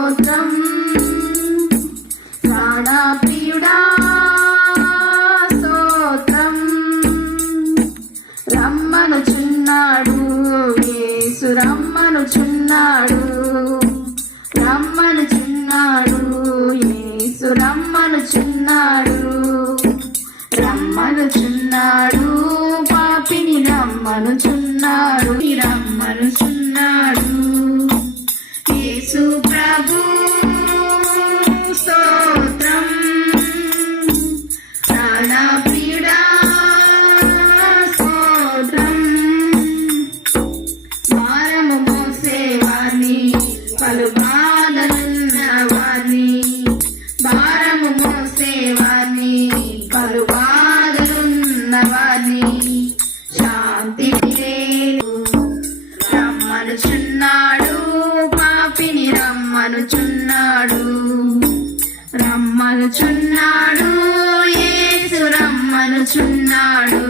స్తోత్రం ప్రాణప్రియుడా స్తోత్రం రమ్మనుచున్నాడు యేసు రమ్మనుచున్నాడు రమ్మనుచున్నాడు యేసు రమ్మనుచున్నాడు రమ్మనుచున్నాడు పాపిని రమ్మనుచున్నాడు రమ్మనుచున్నాడు యేసు ప్రభు స్తోత్రం ప్రాణప్రియుడా స్తోత్రం భారము మోసేవారిని పలు బాధలున్న వారిని భారము మోసేవారిని పలు బాధలున్న వారిని శాంతి రమ్మనుచున్నాడు పాపిని రమ్మనుచున్నాడు రమ్మనుచున్నాడు యేసు రమ్మనుచున్నాడు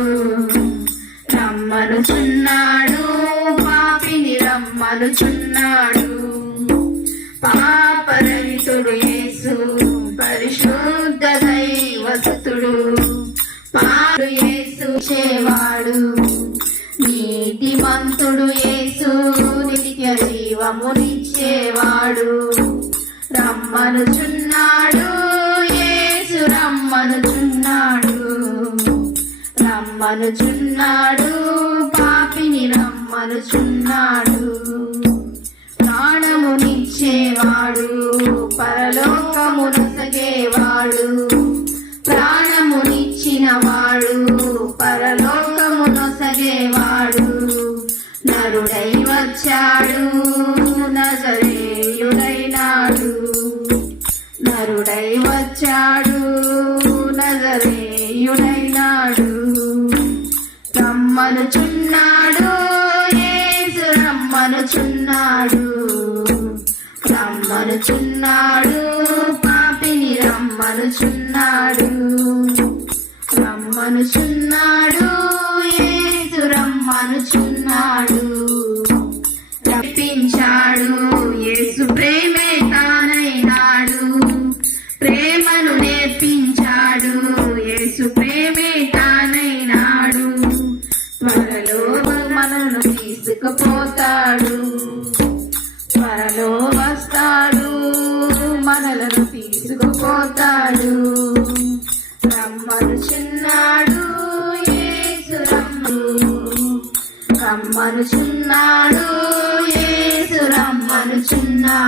రమ్మనుచున్నాడు పాపిని రమ్మనుచున్నాడు పాపరహితుడు యేసు పరిశుద్ధ దైవసుతుడు పాడు యేసు చేవాడు నీతిమంతుడు యేసు నిత్య జీవమునిచ్చేవాడు రమ్మనుచున్నాడు యేసు రమ్మనుచున్నాడు రమ్మనుచున్నాడు పాపిని రమ్మనుచున్నాడు ప్రాణమునిచ్చేవాడు పరలోకమునొసగేవాడు ప్రాణమునిచ్చినవాడు పరలోకమునొసగేవాడు నరుడై వచ్చాడు నజరేయుడైనాడు నరుడై వచ్చాడు నజరేయుడైనాడు రమ్మనుచున్నాడు యేసు రమ్మనుచున్నాడు రమ్మనుచున్నాడు పాపిని రమ్మనుచున్నాడు రమ్మనుచున్నాడు యేసు రమ్మనుచున్నాడు రప్పించాడు యేసు ప్రేమే తానైనాడు ప్రేమను నేర్పించాడు యేసు ప్రేమే తానైనాడు త్వరలో మనను తీసుకుపోతాడు త్వరలో వస్తాడు మనలను తీసుకుపోతాడు రమ్మనుచున్నాడు యేసు రమ్మనుచున్నాడు యేసు రమ్మనుచున్నాడు